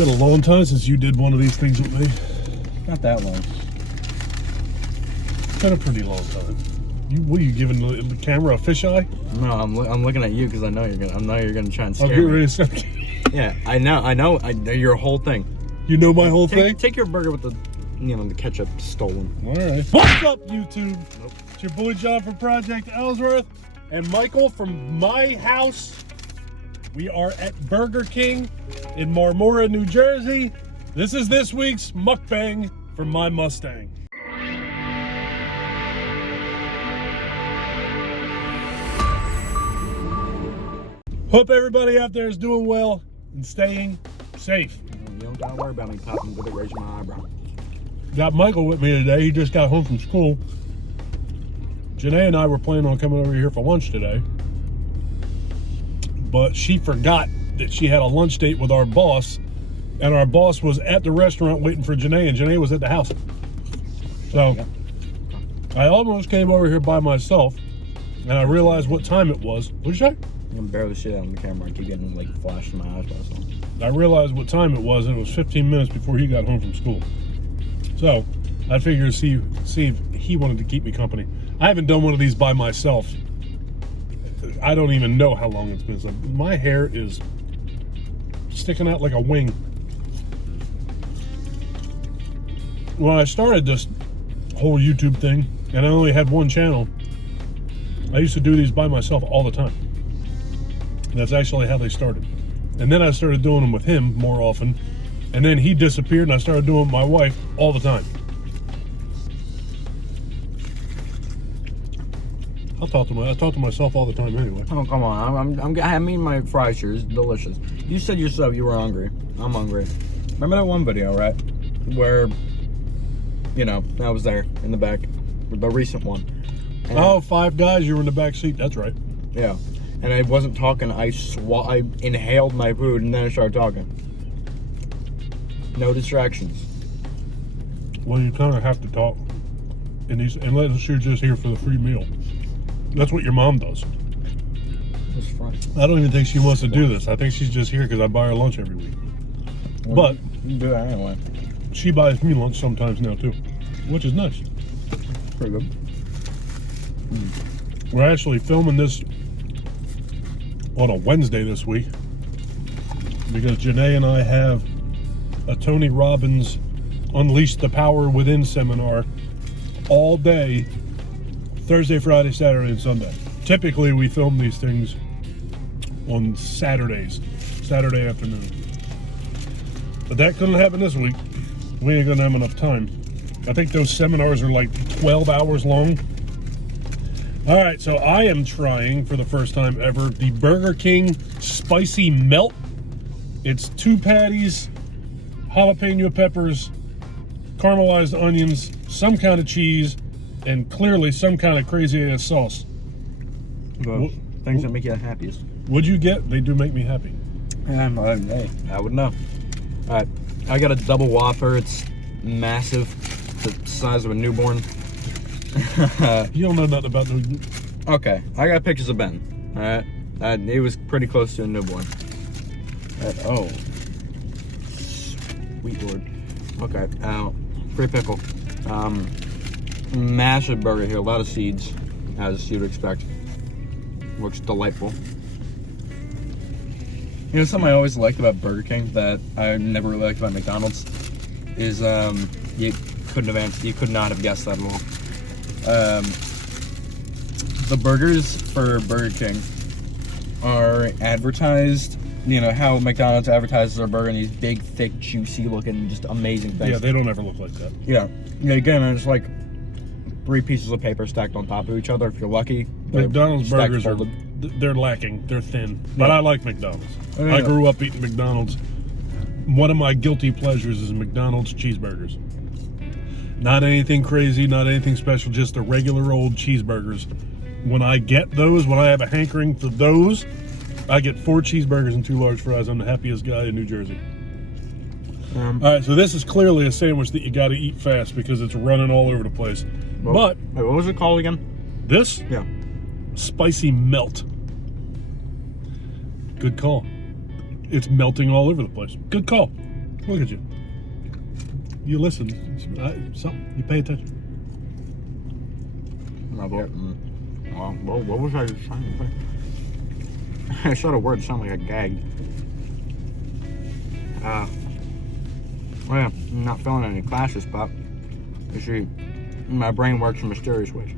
been a long time since you did one of these things with me. Not that long. It's been a pretty long time. What are you giving the camera a fisheye? No, I'm looking at you because I know you're gonna try and scare Get me. ready to Yeah, I know your whole thing. You know my whole thing? Take your burger with the ketchup stolen. All right. What's up, YouTube? Nope. It's your boy John from Project Ellsworth and Michael from my house. We are at Burger King in Marmora, New Jersey. This is this week's mukbang from my Mustang. Hope everybody out there is doing well and staying safe. You don't gotta worry about me popping with it, raising my eyebrow. Got Michael with me today. He just got home from school. Janay and I were planning on coming over here for lunch today, but she forgot that she had a lunch date with our boss, and our boss was at the restaurant waiting for Janay, and Janay was at the house. So I almost came over here by myself, and I realized what time it was. What'd you say? I'm barely shit on the camera. I keep getting like flash in my eyes. I realized what time it was, and it was 15 minutes before he got home from school. So I figured to see if he wanted to keep me company. I haven't done one of these by myself. I don't even know how long it's been. So my hair is sticking out like a wing. When I started this whole YouTube thing, and I only had one channel, I used to do these by myself all the time. That's actually how they started. And then I started doing them with him more often. And then he disappeared and I started doing it with my wife all the time. I talk to myself all the time anyway. Oh, come on. I mean, my fries here is delicious. You said yourself you were hungry. I'm hungry. Remember that one video, right? Where, I was there in the back. The recent one. And 5 guys, you were in the back seat. That's right. Yeah. And I wasn't talking. I inhaled my food and then I started talking. No distractions. Well, you kind of have to talk unless you're just here for the free meal. That's what your mom does. That's fine. I don't even think she wants to do this. I think she's just here because I buy her lunch every week. Well, but you can do that anyway. She buys me lunch sometimes now too, which is nice. Pretty good. We're actually filming this on a Wednesday this week because Janay and I have a Tony Robbins Unleash the Power Within seminar all day, Thursday, Friday, Saturday, and Sunday. Typically, we film these things on Saturday afternoon. But that couldn't happen this week. We ain't gonna have enough time. I think those seminars are like 12 hours long. All right, so I am trying for the first time ever the Burger King Spicy Melt. It's 2 patties, jalapeno peppers, caramelized onions, some kind of cheese, and clearly some kind of crazy ass sauce. Well, things that make you happiest. What'd you get? They do make me happy. Hey, I would know. All right, I got a double Whopper. It's massive, the size of a newborn. You don't know nothing about the... Okay, I got pictures of Ben. All right, it was pretty close to a newborn. Oh, sweet lord. Okay, free pickle. Massive burger here, a lot of seeds, as you'd expect. Looks delightful. Something I always liked about Burger King that I never really liked about McDonald's is you could not have guessed that at all. The burgers for Burger King are advertised, how McDonald's advertises their burger in these big, thick, juicy looking, just amazing things. Yeah, they don't ever look like that. Yeah, again, it's like 3 pieces of paper stacked on top of each other. If you're lucky, McDonald's burgers folded. they're lacking. They're thin. But Yeah. I like McDonald's. Yeah. I grew up eating McDonald's. One of my guilty pleasures is McDonald's cheeseburgers. Not anything crazy, not anything special, just the regular old cheeseburgers. When I get those, when I have a hankering for those, I get 4 cheeseburgers and 2 large fries. I'm the happiest guy in New Jersey. All right, so this is clearly a sandwich that you got to eat fast because it's running all over the place. Well, but wait, what was it called again? This? Yeah. Spicy Melt. Good call. It's melting all over the place. Good call. Look at you. You listen. You pay attention. What was I just trying to say? I said a word that sounded like I gagged. Well, yeah, I'm not feeling any classes, Pop. You see, my brain works in mysterious ways.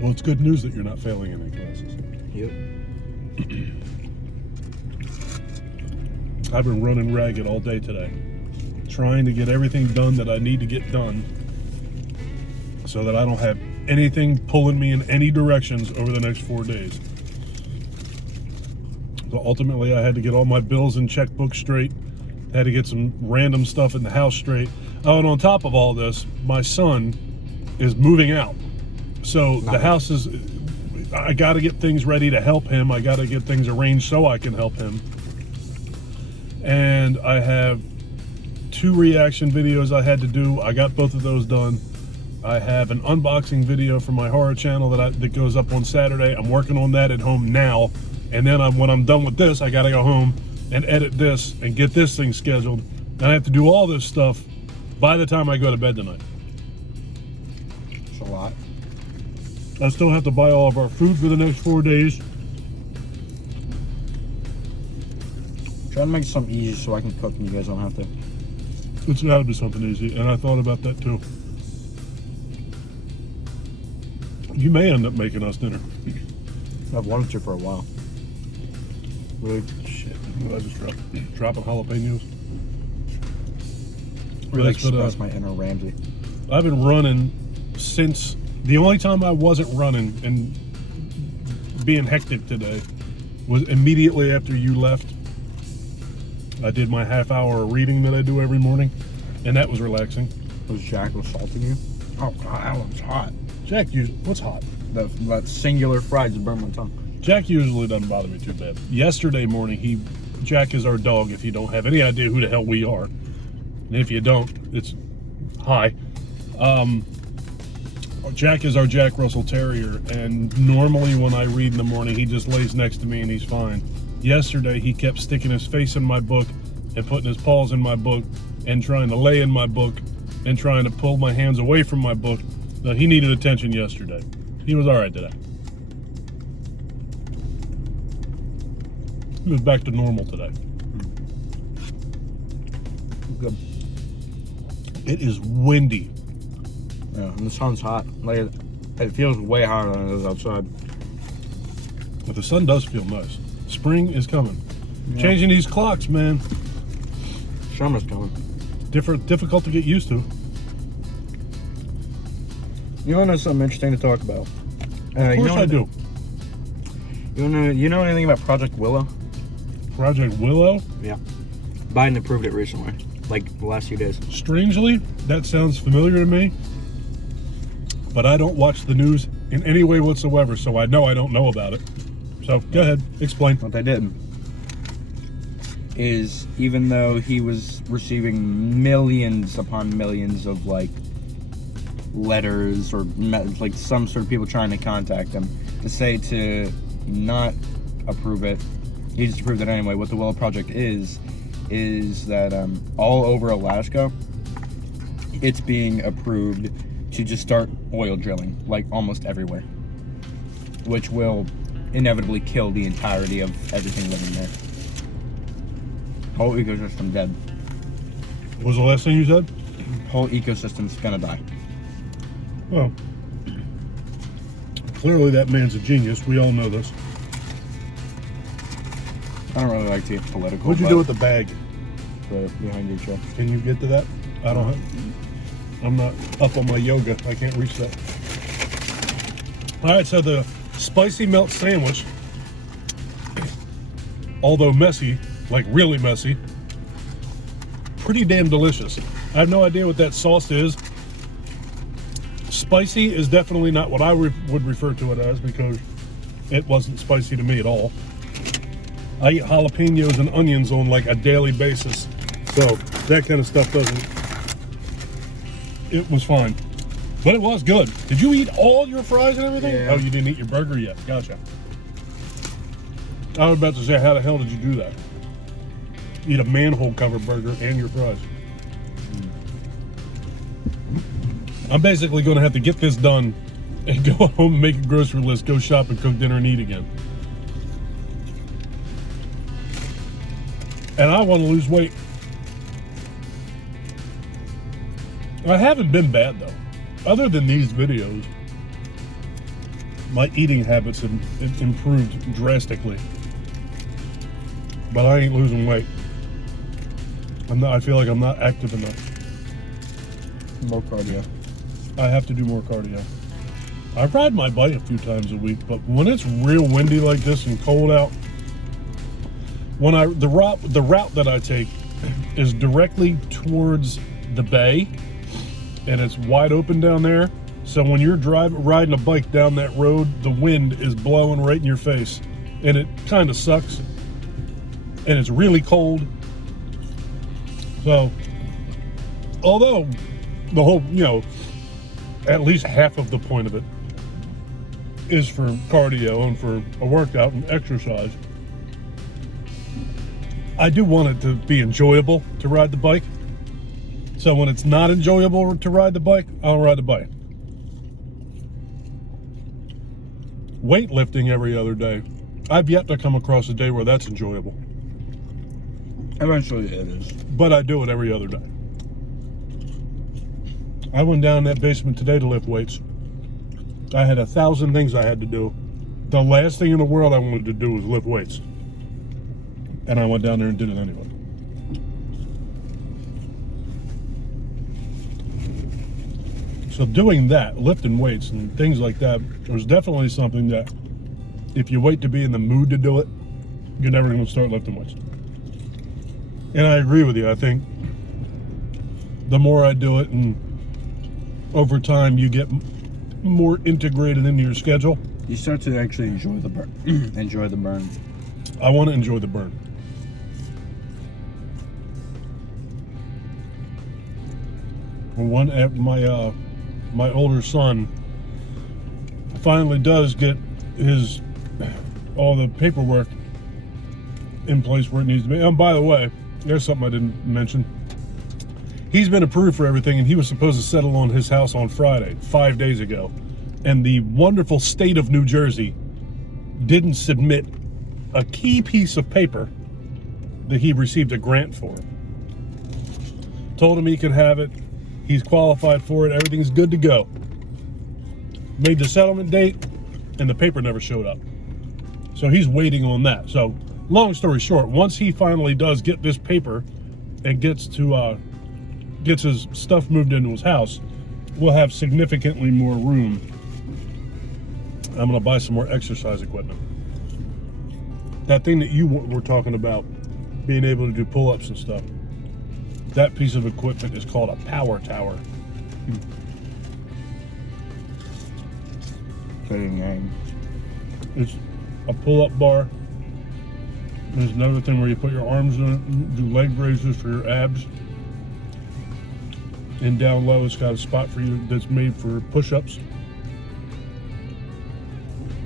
Well, it's good news that you're not failing any classes. Yep. I've been running ragged all day today, trying to get everything done that I need to get done so that I don't have anything pulling me in any directions over the next 4 days. So ultimately, I had to get all my bills and checkbook straight, had to get some random stuff in the house straight. Oh, and on top of all this, my son is moving out. So the house is, I got to get things ready to help him. I got to get things arranged so I can help him. And I have 2 reaction videos I had to do. I got both of those done. I have an unboxing video for my horror channel that goes up on Saturday. I'm working on that at home now. And then when I'm done with this, I got to go home and edit this and get this thing scheduled. And I have to do all this stuff by the time I go to bed tonight. It's a lot. I still have to buy all of our food for the next 4 days. Try to make something easy so I can cook and you guys don't have to. It's got to be something easy, and I thought about that too. You may end up making us dinner. I've wanted to for a while. Really? Shit. What did I just drop? Dropping jalapenos? Really express my inner Ramsey. I've been running since the only time I wasn't running and being hectic today was immediately after you left. I did my half-hour reading that I do every morning, and that was relaxing. Was Jack assaulting you? Oh God, that one's hot. Jack, what's hot? That singular fries burn my tongue. Jack usually doesn't bother me too bad. Yesterday morning, Jack is our dog, if you don't have any idea who the hell we are. And if you don't, it's hi. Jack is our Jack Russell Terrier, and normally when I read in the morning, he just lays next to me and he's fine. Yesterday, he kept sticking his face in my book and putting his paws in my book and trying to lay in my book and trying to pull my hands away from my book. He needed attention yesterday. He was all right today. He was back to normal today. Good. It is windy. Yeah, and the sun's hot. Like it feels way hotter than it is outside. But the sun does feel nice. Spring is coming. Yeah. Changing these clocks, man. Summer's coming. Difficult to get used to. You want to know something interesting to talk about? Of course I do. You know anything about Project Willow? Project Willow? Yeah. Biden approved it recently, like the last few days. Strangely, that sounds familiar to me, but I don't watch the news in any way whatsoever, so I know I don't know about it. So go ahead, explain. What they did is, even though he was receiving millions upon millions of like letters or like some sort of people trying to contact him to say to not approve it, he just approved it anyway. What the Willow Project is that all over Alaska, it's being approved to just start oil drilling, like almost everywhere, which will inevitably kill the entirety of everything living there. Whole ecosystem dead. What was the last thing you said? Whole ecosystem's gonna die. Well, clearly that man's a genius. We all know this. I don't really like to get political. What'd you do with the bag? Behind your chair. Can you get to that? I'm not up on my yoga. I can't reach that. All right, so the spicy melt sandwich, although messy, like really messy, pretty damn delicious. I have no idea what that sauce is. Spicy is definitely not what I would refer to it as, because it wasn't spicy to me at all. I eat jalapenos and onions on like a daily basis, so that kind of stuff doesn't. It was fine, but it was good. Did you eat all your fries and everything? Yeah. Oh, you didn't eat your burger yet. Gotcha. I was about to say, how the hell did you do that? eat a manhole cover burger and your fries. I'm basically going to have to get this done and go home and make a grocery list, go shop and cook dinner and eat again. And I want to lose weight. I haven't been bad though. Other than these videos, my eating habits have improved drastically. But I ain't losing weight. I feel like I'm not active enough. More cardio. I have to do more cardio. I ride my bike a few times a week, but when it's real windy like this and cold out, the route that I take is directly towards the bay, and it's wide open down there. So when you're riding a bike down that road, the wind is blowing right in your face, and it kind of sucks. And it's really cold. So, although the whole, at least half of the point of it is for cardio and for a workout and exercise, I do want it to be enjoyable to ride the bike. So when it's not enjoyable to ride the bike, I don't ride the bike. Weightlifting every other day. I've yet to come across a day where that's enjoyable. Eventually it is. But I do it every other day. I went down in that basement today to lift weights. I had 1,000 things I had to do. The last thing in the world I wanted to do was lift weights. And I went down there and did it anyway. So doing that, lifting weights and things like that, was definitely something that if you wait to be in the mood to do it, you're never going to start lifting weights. And I agree with you. I think the more I do it and over time you get more integrated into your schedule, you start to actually enjoy the burn. Enjoy the burn. I want to enjoy the burn. My older son finally does get all the paperwork in place where it needs to be. And by the way, there's something I didn't mention. He's been approved for everything, and he was supposed to settle on his house on Friday, 5 days ago. And the wonderful state of New Jersey didn't submit a key piece of paper that he received a grant for. Told him he could have it. He's qualified for it. Everything's good to go. Made the settlement date, and the paper never showed up. So he's waiting on that. So long story short, once he finally does get this paper and gets his stuff moved into his house, we'll have significantly more room. I'm gonna buy some more exercise equipment. That thing that you were talking about, being able to do pull-ups and stuff, that piece of equipment is called a power tower. Fitting name. It's a pull-up bar. There's another thing where you put your arms in it, do leg raises for your abs. And down low, it's got a spot for you that's made for push-ups.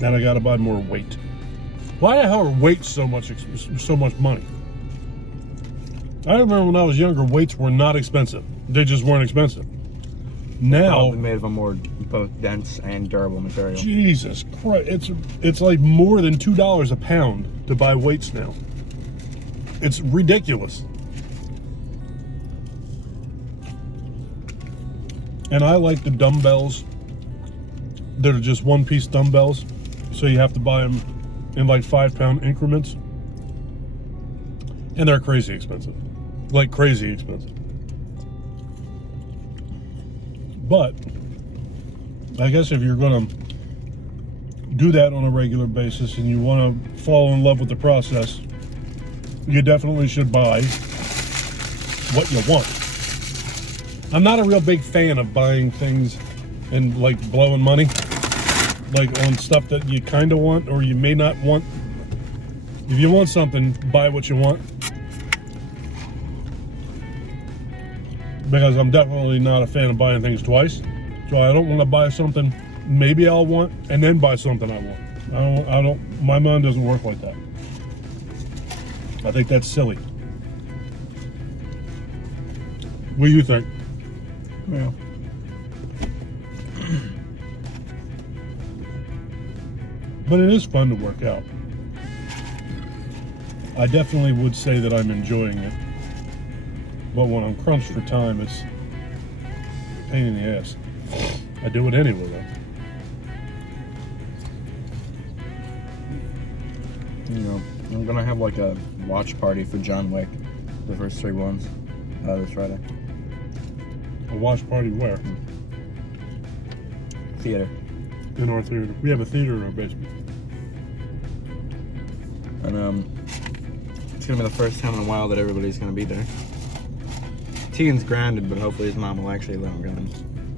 And I gotta buy more weight. Why the hell are weights so much money? I remember when I was younger, weights were not expensive. They just weren't expensive. Now, probably made of a more both dense and durable material. Jesus Christ, it's like more than $2 a pound to buy weights now. It's ridiculous. And I like the dumbbells. They're just one-piece dumbbells, so you have to buy them in like 5-pound increments. And they're crazy expensive. Like crazy expensive. But I guess if you're gonna do that on a regular basis and you want to fall in love with the process, you definitely should buy what you want. I'm not a real big fan of buying things and like blowing money, like on stuff that you kind of want or you may not want. If you want something, buy what you want. Because I'm definitely not a fan of buying things twice. So I don't want to buy something maybe I'll want and then buy something I want. My mind doesn't work like that. I think that's silly. What do you think? Yeah. But it is fun to work out. I definitely would say that I'm enjoying it. But when I'm crunched for time, it's a pain in the ass. I do it anyway, though. You know, I'm gonna have like a watch party for John Wick, the first 3 ones, this Friday. A watch party where? Theater. In our theater. We have a theater in our basement. And it's gonna be the first time in a while that everybody's gonna be there. Tegan's grounded, but hopefully his mom will actually let him go in.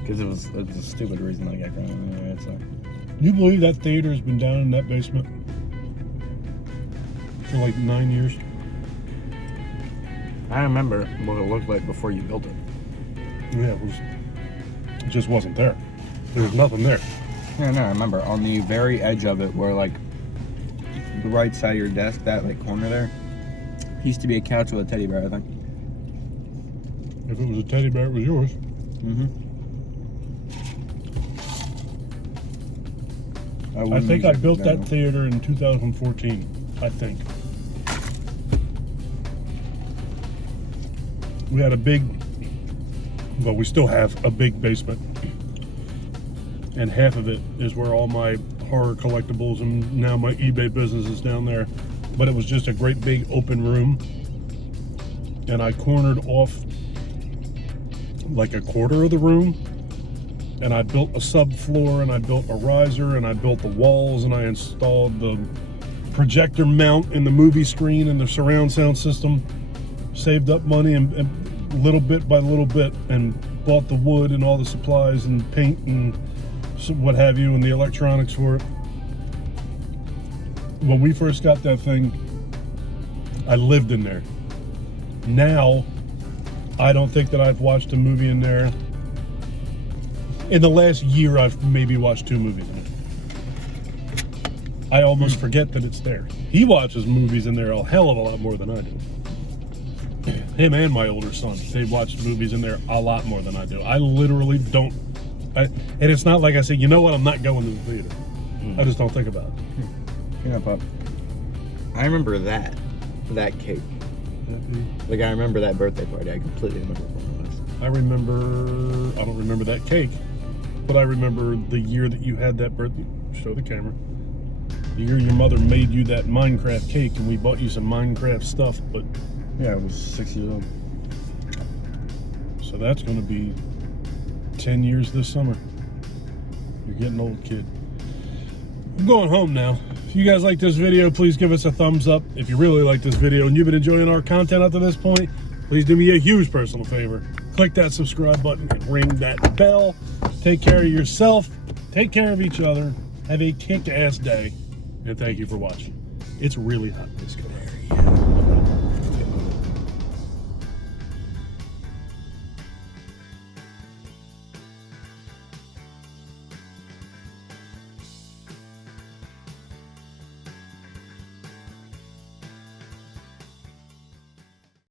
Because it was a stupid reason that I got grounded anyway, so. You believe that theater has been down in that basement for like 9 years? I remember what it looked like before you built it. Yeah, it just wasn't there. There was nothing there. Yeah, no, I remember. On the very edge of it, where like the right side of your desk, that like corner there, used to be a couch with a teddy bear, I think. If it was a teddy bear, it was yours. Mm-hmm. I think I built that theater in 2014. I think. We had well, we still have a big basement. And half of it is where all my horror collectibles and now my eBay business is down there. But it was just a great big open room. And I cornered off like a quarter of the room. And I built a subfloor, and I built a riser, and I built the walls, and I installed the projector mount in the movie screen and the surround sound system. Saved up money and little bit by little bit, and bought the wood and all the supplies and paint and what have you, and the electronics for it. When we first got that thing, I lived in there. Now, I don't think that I've watched a movie in there. In the last year, I've maybe watched 2 movies in it. I almost forget that it's there. He watches movies in there a hell of a lot more than I do. Him and my older son, they watch movies in there a lot more than I do. I literally don't. And it's not like I say, you know what, I'm not going to the theater. I just don't think about it. Yeah, Pop. I remember that cake. Like, I remember that birthday party. I completely remember what it was. I don't remember that cake, but I remember the year that you had that birthday. Show the camera. The year your mother made you that Minecraft cake, and we bought you some Minecraft stuff, but... Yeah, I was 6 years old. So that's going to be 10 years this summer. You're getting old, kid. I'm going home now. If you guys like this video, please give us a thumbs up. If you really like this video and you've been enjoying our content up to this point, please do me a huge personal favor. Click that subscribe button and ring that bell. Take care of yourself. Take care of each other. Have a kick-ass day. And thank you for watching. It's really hot in this country.